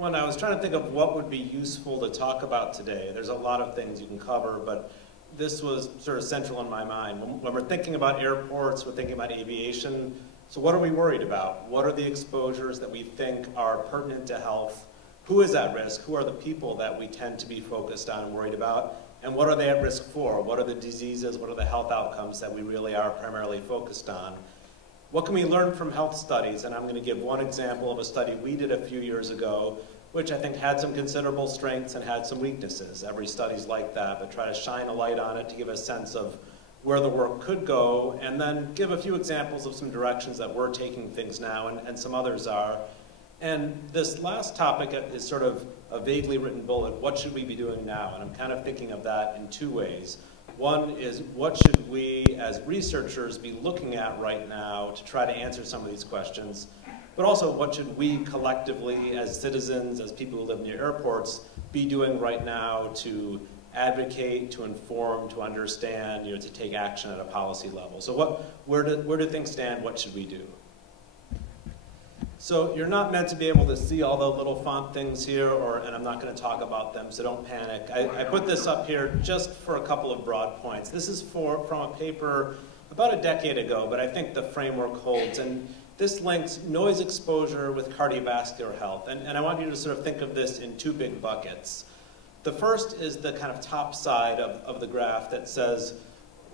When I was trying to think of what would be useful to talk about today, there's a lot of things you can cover, but this was sort of central in my mind. When we're thinking about airports, we're thinking about aviation. So what are we worried about? What are the exposures that we think are pertinent to health? Who is at risk? Who are the people that we tend to be focused on and worried about? And what are they at risk for? What are the diseases? What are the health outcomes that we really are primarily focused on? What can we learn from health studies? And I'm going to give one example of a study we did a few years ago, which I think had some considerable strengths and had some weaknesses. Every study's like that, but try to shine a light on it to give a sense of where the work could go, and then give a few examples of some directions that we're taking things now, and some others are. And this last topic is sort of a vaguely written bullet, what should we be doing now? And I'm kind of thinking of that in two ways. One is, what should we as researchers be looking at right now to try to answer some of these questions? But also, what should we collectively, as citizens, as people who live near airports, be doing right now to advocate, to inform, to understand, to take action at a policy level? So where do things stand? What should we do? So you're not meant to be able to see all the little font things here, and I'm not going to talk about them, so don't panic. I put this up here just for a couple of broad points. This is from a paper about a decade ago, but I think the framework holds. And this links noise exposure with cardiovascular health. And I want you to sort of think of this in two big buckets. The first is the kind of top side of the graph that says,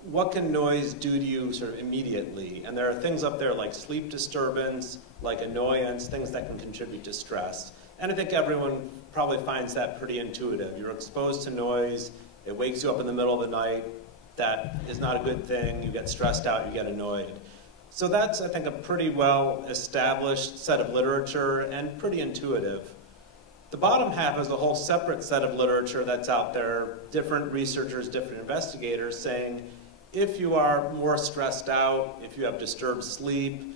what can noise do to you sort of immediately? And there are things up there like sleep disturbance, like annoyance, things that can contribute to stress. And I think everyone probably finds that pretty intuitive. You're exposed to noise, it wakes you up in the middle of the night, that is not a good thing, you get stressed out, you get annoyed. So that's, I think, a pretty well established set of literature and pretty intuitive. The bottom half is a whole separate set of literature that's out there, different researchers, different investigators saying, if you are more stressed out, if you have disturbed sleep,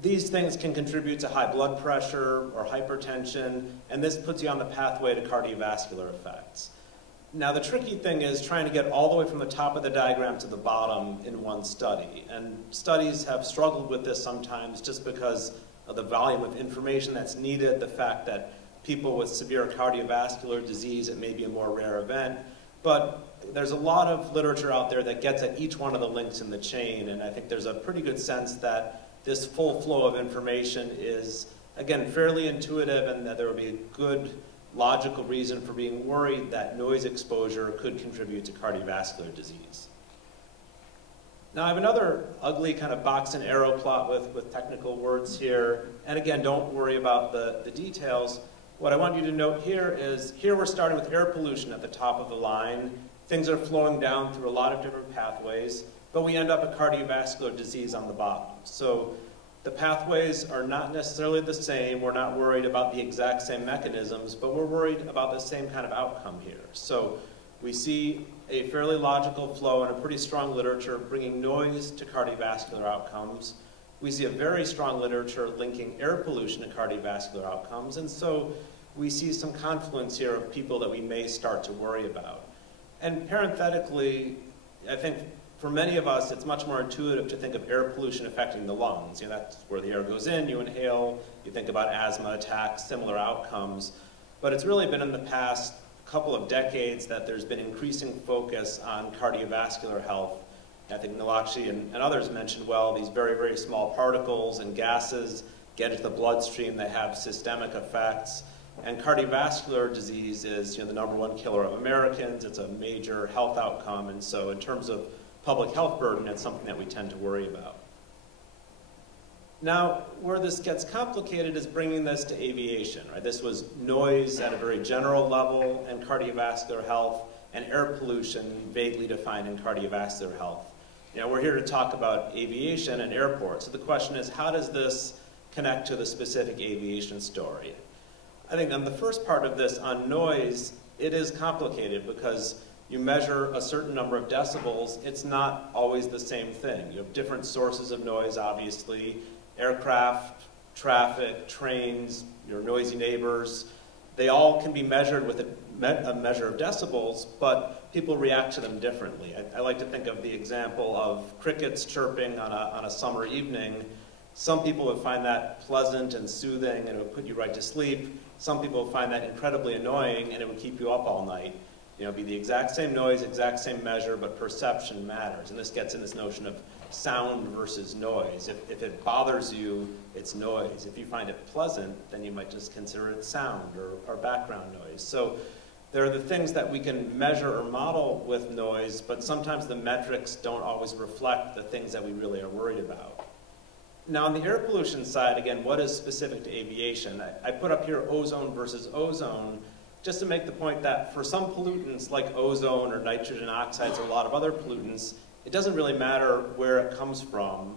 these things can contribute to high blood pressure or hypertension, and this puts you on the pathway to cardiovascular effects. Now, the tricky thing is trying to get all the way from the top of the diagram to the bottom in one study. And studies have struggled with this sometimes just because of the volume of information that's needed, the fact that people with severe cardiovascular disease, it may be a more rare event. But there's a lot of literature out there that gets at each one of the links in the chain, and I think there's a pretty good sense that this full flow of information is, again, fairly intuitive, and that there would be a good logical reason for being worried that noise exposure could contribute to cardiovascular disease. Now, I have another ugly kind of box and arrow plot with technical words here, and again, don't worry about the details. What I want you to note here is, here we're starting with air pollution at the top of the line. Things are flowing down through a lot of different pathways, but we end up at cardiovascular disease on the bottom. So the pathways are not necessarily the same. We're not worried about the exact same mechanisms, but we're worried about the same kind of outcome here. So we see a fairly logical flow and a pretty strong literature bringing noise to cardiovascular outcomes. We see a very strong literature linking air pollution to cardiovascular outcomes, and so we see some confluence here of people that we may start to worry about. And parenthetically, I think for many of us, it's much more intuitive to think of air pollution affecting the lungs. That's where the air goes in, you inhale, you think about asthma attacks, similar outcomes. But it's really been in the past couple of decades that there's been increasing focus on cardiovascular health. I think Nalakshi and others mentioned, well, these very, very small particles and gases get into the bloodstream, they have systemic effects. And cardiovascular disease is the #1 killer of Americans. It's a major health outcome, and so in terms of public health burden, it's something that we tend to worry about. Now, where this gets complicated is bringing this to aviation, right? This was noise at a very general level in cardiovascular health, and air pollution vaguely defined in cardiovascular health. We're here to talk about aviation and airports. So the question is, how does this connect to the specific aviation story? I think on the first part of this, on noise, it is complicated because you measure a certain number of decibels. It's not always the same thing. You have different sources of noise, obviously. Aircraft, traffic, trains, your noisy neighbors. They all can be measured with a measure of decibels, but people react to them differently. I like to think of the example of crickets chirping on a summer evening. Some people would find that pleasant and soothing and it would put you right to sleep. Some people would find that incredibly annoying and it would keep you up all night. You know, it'd be the exact same noise, exact same measure, but perception matters. And this gets in this notion of sound versus noise. If it bothers you, it's noise. If you find it pleasant, then you might just consider it sound or background noise. So there are the things that we can measure or model with noise, but sometimes the metrics don't always reflect the things that we really are worried about. Now on the air pollution side, again, what is specific to aviation? I put up here ozone versus ozone, just to make the point that for some pollutants like ozone or nitrogen oxides or a lot of other pollutants, it doesn't really matter where it comes from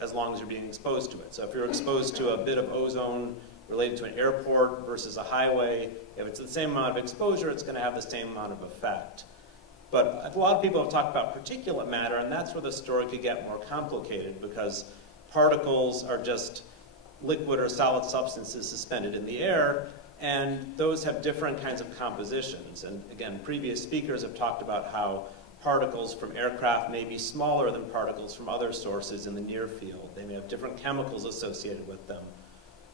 as long as you're being exposed to it. So if you're exposed to a bit of ozone related to an airport versus a highway, if it's the same amount of exposure, it's going to have the same amount of effect. But a lot of people have talked about particulate matter, and that's where the story could get more complicated because particles are just liquid or solid substances suspended in the air, and those have different kinds of compositions. And again, previous speakers have talked about how particles from aircraft may be smaller than particles from other sources in the near field. They may have different chemicals associated with them.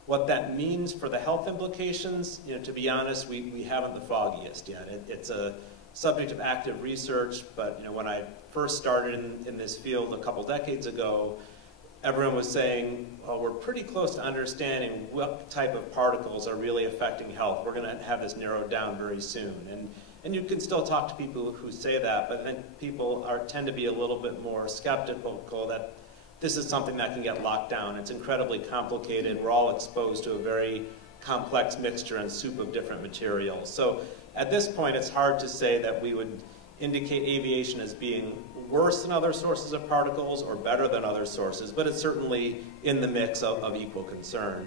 What that means for the health implications, you know, to be honest, we haven't the foggiest yet. It's a subject of active research, but you know, when I first started in this field a couple decades ago, everyone was saying, well, we're pretty close to understanding what type of particles are really affecting health. We're going to have this narrowed down very soon. And you can still talk to people who say that, but then people tend to be a little bit more skeptical that this is something that can get locked down. It's incredibly complicated. We're all exposed to a very complex mixture and soup of different materials. So at this point, it's hard to say that we would indicate aviation as being worse than other sources of particles or better than other sources, but it's certainly in the mix of equal concern.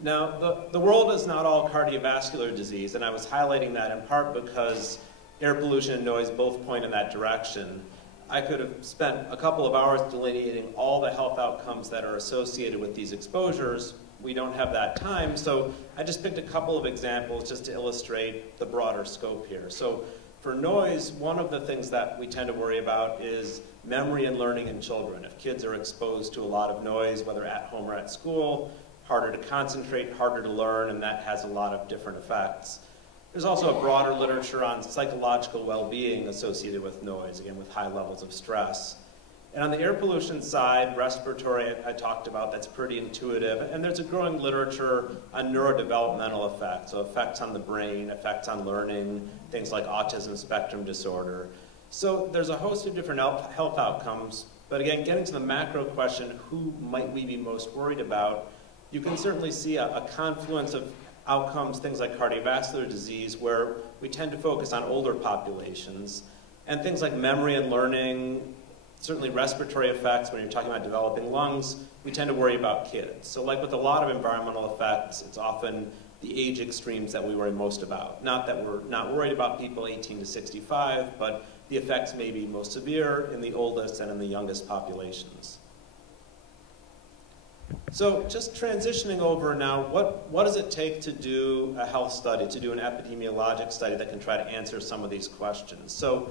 Now, the world is not all cardiovascular disease, and I was highlighting that in part because air pollution and noise both point in that direction. I could have spent a couple of hours delineating all the health outcomes that are associated with these exposures. We don't have that time, so I just picked a couple of examples just to illustrate the broader scope here. So for noise, one of the things that we tend to worry about is memory and learning in children. If kids are exposed to a lot of noise, whether at home or at school, harder to concentrate, harder to learn, and that has a lot of different effects. There's also a broader literature on psychological well-being associated with noise, again, with high levels of stress. And on the air pollution side, respiratory, I talked about, that's pretty intuitive. And there's a growing literature on neurodevelopmental effects, so effects on the brain, effects on learning, things like autism spectrum disorder. So there's a host of different health outcomes. But again, getting to the macro question, who might we be most worried about, you can certainly see a confluence of outcomes, things like cardiovascular disease, where we tend to focus on older populations, and things like memory and learning, certainly respiratory effects. When you're talking about developing lungs, we tend to worry about kids. So like with a lot of environmental effects, it's often the age extremes that we worry most about. Not that we're not worried about people 18 to 65, but the effects may be most severe in the oldest and in the youngest populations. So just transitioning over now, what does it take to do a health study, to do an epidemiologic study that can try to answer some of these questions? So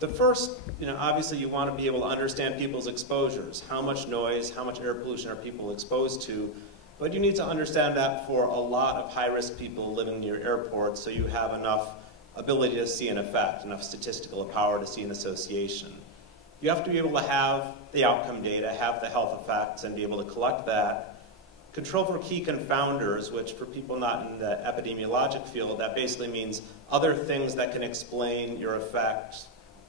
the first, obviously you want to be able to understand people's exposures. How much noise, how much air pollution are people exposed to? But you need to understand that for a lot of high-risk people living near airports, so you have enough ability to see an effect, enough statistical power to see an association. You have to be able to have the outcome data, have the health effects, and be able to collect that. Control for key confounders, which for people not in the epidemiologic field, that basically means other things that can explain your effect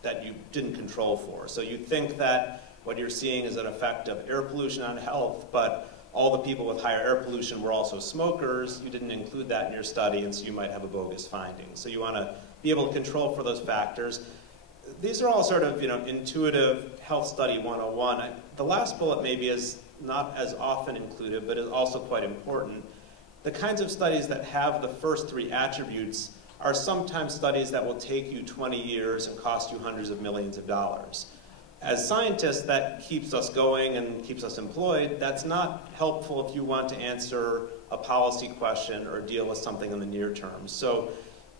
that you didn't control for. So you think that what you're seeing is an effect of air pollution on health, but all the people with higher air pollution were also smokers. You didn't include that in your study, and so you might have a bogus finding. So you want to be able to control for those factors. These are all sort of, intuitive health study 101. The last bullet maybe is not as often included, but is also quite important. The kinds of studies that have the first three attributes are sometimes studies that will take you 20 years and cost you hundreds of millions of dollars. As scientists, that keeps us going and keeps us employed. That's not helpful if you want to answer a policy question or deal with something in the near term. So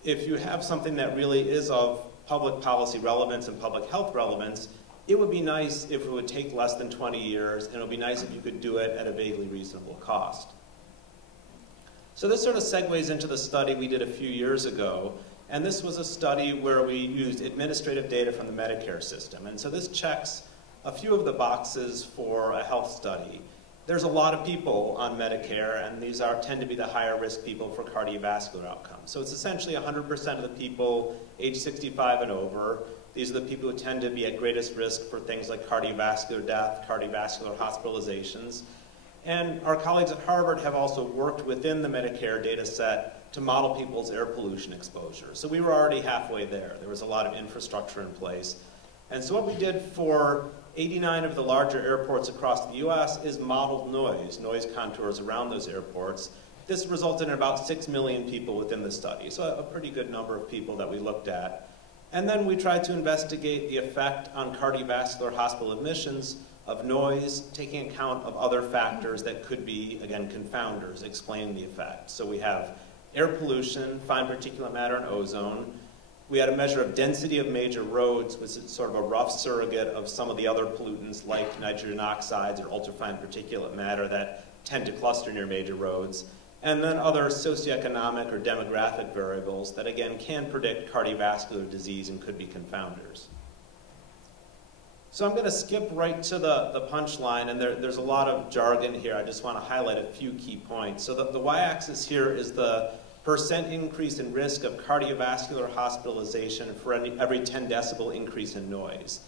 if you have something that really is of public policy relevance and public health relevance, it would be nice if it would take less than 20 years, and it would be nice if you could do it at a vaguely reasonable cost. So this sort of segues into the study we did a few years ago, and this was a study where we used administrative data from the Medicare system. And so this checks a few of the boxes for a health study. There's a lot of people on Medicare, and these tend to be the higher risk people for cardiovascular outcomes. So it's essentially 100% of the people age 65 and over. These are the people who tend to be at greatest risk for things like cardiovascular death, cardiovascular hospitalizations. And our colleagues at Harvard have also worked within the Medicare data set to model people's air pollution exposure. So we were already halfway there. There was a lot of infrastructure in place. And so what we did for 89 of the larger airports across the US is modeled noise contours around those airports. This resulted in about 6 million people within the study, so a pretty good number of people that we looked at. And then we tried to investigate the effect on cardiovascular hospital admissions of noise, taking account of other factors that could be, again, confounders, explaining the effect. So we have air pollution, fine particulate matter, and ozone. We had a measure of density of major roads, which is sort of a rough surrogate of some of the other pollutants like nitrogen oxides or ultrafine particulate matter that tend to cluster near major roads. And then other socioeconomic or demographic variables that, again, can predict cardiovascular disease and could be confounders. So I'm going to skip right to the punchline, and there's a lot of jargon here. I just want to highlight a few key points. So the y-axis here is the percent increase in risk of cardiovascular hospitalization for every 10 decibel increase in noise.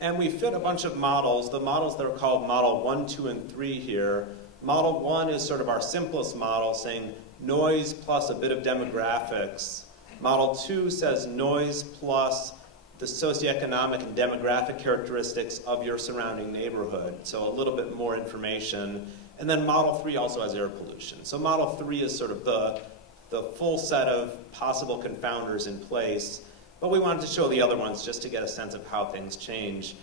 And we fit a bunch of models. The models that are called Model 1, 2, and 3 here. Model 1 is sort of our simplest model, saying noise plus a bit of demographics. Model 2 says noise plus the socioeconomic and demographic characteristics of your surrounding neighborhood, so a little bit more information. And then Model 3 also has air pollution. So Model 3 is sort of the full set of possible confounders in place, but we wanted to show the other ones just to get a sense of how things change.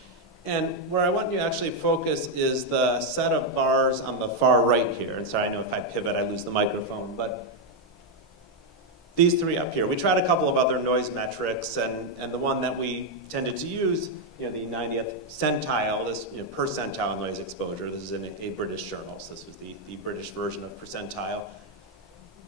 And where I want you to actually focus is the set of bars on the far right here. And sorry, I know if I pivot, I lose the microphone, but these three up here. We tried a couple of other noise metrics, and the one that we tended to use, the 90th centile, this percentile noise exposure. This is in a British journal, so this was the British version of percentile.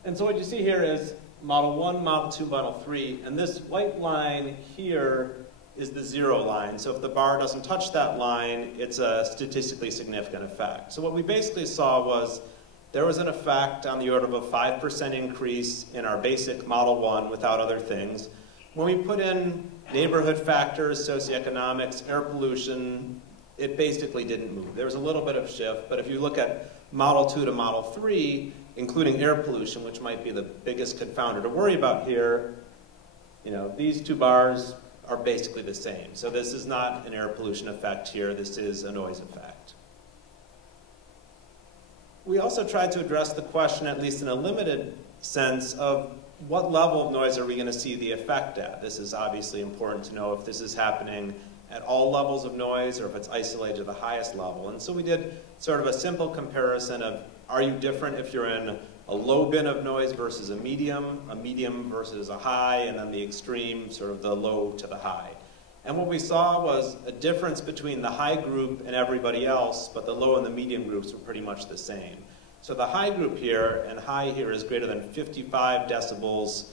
And so what you see here is Model 1, Model 2, Model 3, and this white line here is the 0 line. So if the bar doesn't touch that line, it's a statistically significant effect. So what we basically saw was there was an effect on the order of a 5% increase in our basic Model 1 without other things. When we put in neighborhood factors, socioeconomics, air pollution, it basically didn't move. There was a little bit of shift, but if you look at Model 2 to Model 3, including air pollution, which might be the biggest confounder to worry about here, these two bars are basically the same. So this is not an air pollution effect here, this is a noise effect. We also tried to address the question, at least in a limited sense, of what level of noise are we going to see the effect at? This is obviously important to know if this is happening at all levels of noise or if it's isolated to the highest level. And so we did sort of a simple comparison of, are you different if you're in a low bin of noise versus a medium versus a high, and then the extreme, sort of the low to the high. And what we saw was a difference between the high group and everybody else, but the low and the medium groups were pretty much the same. So the high group here, and high here, is greater than 55 decibels,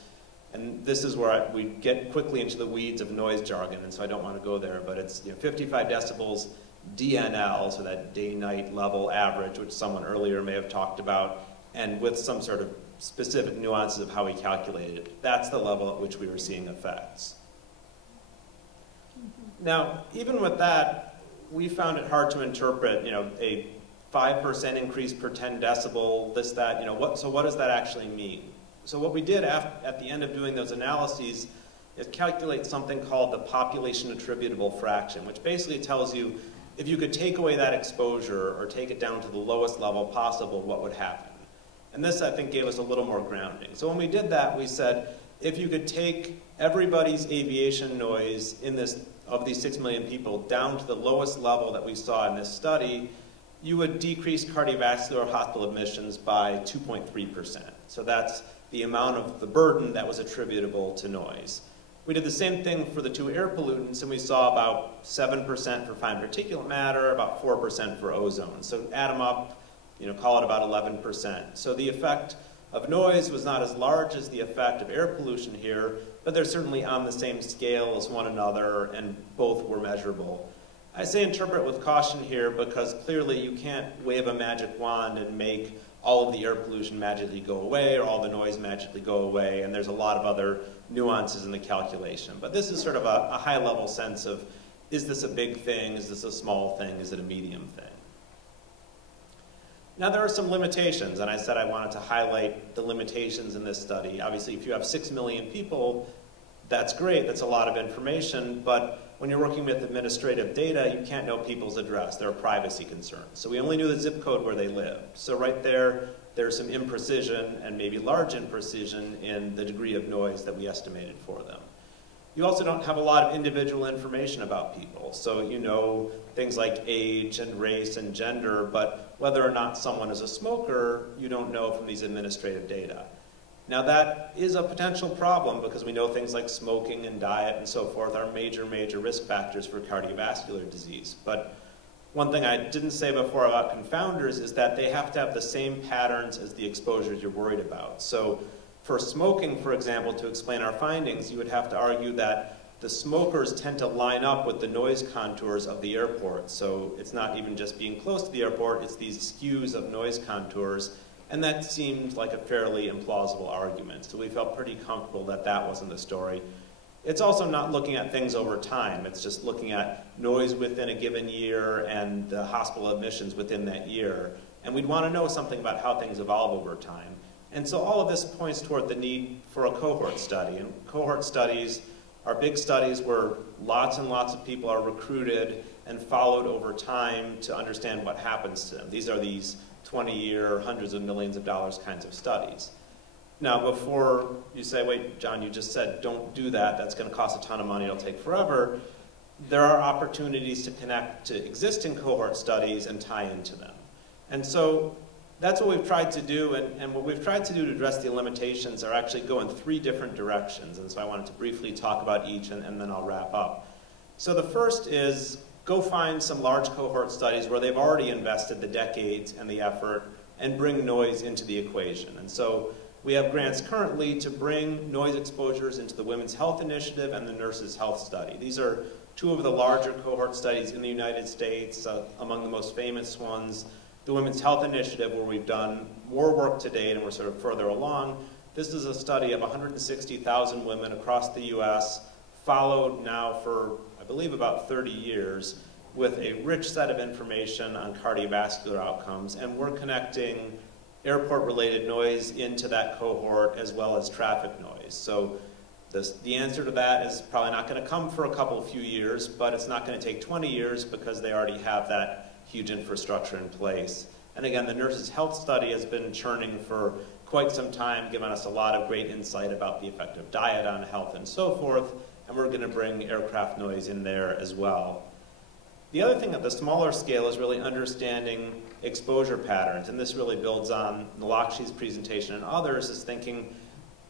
and this is where we get quickly into the weeds of noise jargon, and so I don't want to go there, but it's 55 decibels DNL, so that day-night level average, which someone earlier may have talked about, and with some sort of specific nuances of how we calculated it. That's the level at which we were seeing effects. Now, even with that, we found it hard to interpret, a 5% increase per 10 decibel, this, that, so what does that actually mean? So what we did at the end of doing those analyses is calculate something called the population attributable fraction, which basically tells you if you could take away that exposure or take it down to the lowest level possible, what would happen? And this, I think, gave us a little more grounding. So when we did that, we said, if you could take everybody's aviation noise of these 6 million people down to the lowest level that we saw in this study, you would decrease cardiovascular hospital admissions by 2.3%. So that's the amount of the burden that was attributable to noise. We did the same thing for the two air pollutants, and we saw about 7% for fine particulate matter, about 4% for ozone. So add them up, call it about 11%. So the effect of noise was not as large as the effect of air pollution here, but they're certainly on the same scale as one another, and both were measurable. I say interpret with caution here because clearly you can't wave a magic wand and make all of the air pollution magically go away or all the noise magically go away, and there's a lot of other nuances in the calculation. But this is sort of a high-level sense of, is this a big thing, is this a small thing, is it a medium thing? Now there are some limitations, and I said I wanted to highlight the limitations in this study. Obviously, if you have 6 million people, that's great, that's a lot of information, but when you're working with administrative data, you can't know people's address. There are privacy concerns. So we only knew the zip code where they lived. So right there, there's some imprecision and maybe large imprecision in the degree of noise that we estimated for them. You also don't have a lot of individual information about people. So you know things like age and race and gender, but whether or not someone is a smoker, you don't know from these administrative data. Now that is a potential problem because we know things like smoking and diet and so forth are major risk factors for cardiovascular disease. But one thing I didn't say before about confounders is that they have to have the same patterns as the exposures you're worried about. So for smoking, for example, to explain our findings, you would have to argue that the smokers tend to line up with the noise contours of the airport. So it's not even just being close to the airport, it's these skews of noise contours. And that seemed like a fairly implausible argument. So we felt pretty comfortable that that wasn't the story. It's also not looking at things over time. It's just looking at noise within a given year and the hospital admissions within that year. And we'd want to know something about how things evolve over time. And so all of this points toward the need for a cohort study. And cohort studies are big studies where lots and lots of people are recruited and followed over time to understand what happens to them. These are these 20-year, hundreds of millions of dollars kinds of studies. Now, before you say, wait, John, you just said don't do that, that's going to cost a ton of money, it'll take forever, there are opportunities to connect to existing cohort studies and tie into them. And so that's what we've tried to do, and what we've tried to do to address the limitations are actually go in 3 different directions, and so I wanted to briefly talk about each, and then I'll wrap up. So the first is go find some large cohort studies where they've already invested the decades and the effort and bring noise into the equation. And so we have grants currently to bring noise exposures into the Women's Health Initiative and the Nurses' Health Study. These are 2 of the larger cohort studies in the United States, among the most famous ones. The Women's Health Initiative, where we've done more work to date and we're sort of further along. This is a study of 160,000 women across the US, followed now for, I believe, about 30 years, with a rich set of information on cardiovascular outcomes, and we're connecting airport-related noise into that cohort as well as traffic noise. So the answer to that is probably not going to come for a few years, but it's not going to take 20 years because they already have that huge infrastructure in place. And again, the Nurses' Health Study has been churning for quite some time, giving us a lot of great insight about the effect of diet on health and so forth, and we're going to bring aircraft noise in there as well. The other thing at the smaller scale is really understanding exposure patterns, and this really builds on Nilakshi's presentation and others, is thinking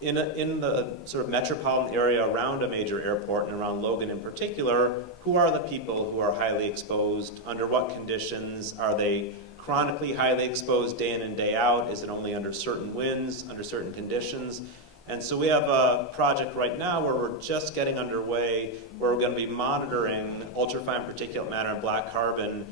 in the sort of metropolitan area around a major airport and around Logan in particular, who are the people who are highly exposed, under what conditions, are they chronically highly exposed day in and day out, is it only under certain winds, under certain conditions? And so we have a project right now where we're just getting underway where we're going to be monitoring ultrafine particulate matter and black carbon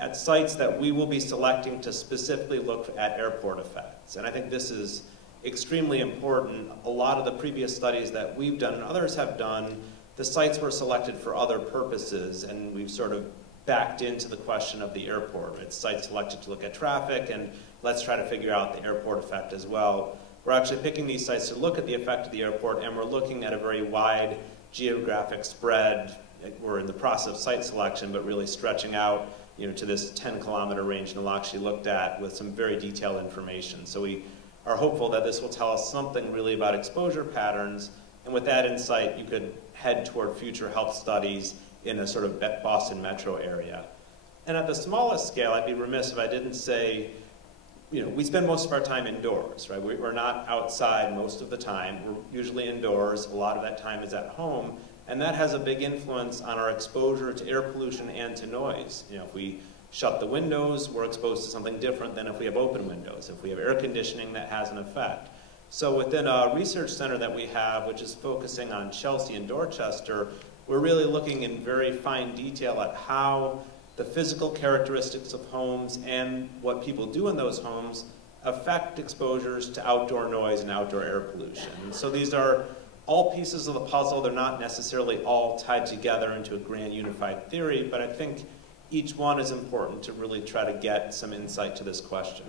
at sites that we will be selecting to specifically look at airport effects. And I think this is extremely important. A lot of the previous studies that we've done and others have done, the sites were selected for other purposes, and we've sort of backed into the question of the airport. It's sites selected to look at traffic, and let's try to figure out the airport effect as well. We're actually picking these sites to look at the effect of the airport, and we're looking at a very wide geographic spread. We're in the process of site selection, but really stretching out to this 10-kilometer range Nilakshi looked at with some very detailed information. So we are hopeful that this will tell us something really about exposure patterns, and with that insight, you could head toward future health studies in a sort of Boston metro area. And at the smallest scale, I'd be remiss if I didn't say we spend most of our time indoors, right? We're not outside most of the time. We're usually indoors. A lot of that time is at home. And that has a big influence on our exposure to air pollution and to noise. If we shut the windows, we're exposed to something different than if we have open windows. If we have air conditioning, that has an effect. So within a research center that we have, which is focusing on Chelsea and Dorchester, we're really looking in very fine detail at how the physical characteristics of homes and what people do in those homes affect exposures to outdoor noise and outdoor air pollution. And so these are all pieces of the puzzle. They're not necessarily all tied together into a grand unified theory, but I think each one is important to really try to get some insight to this question.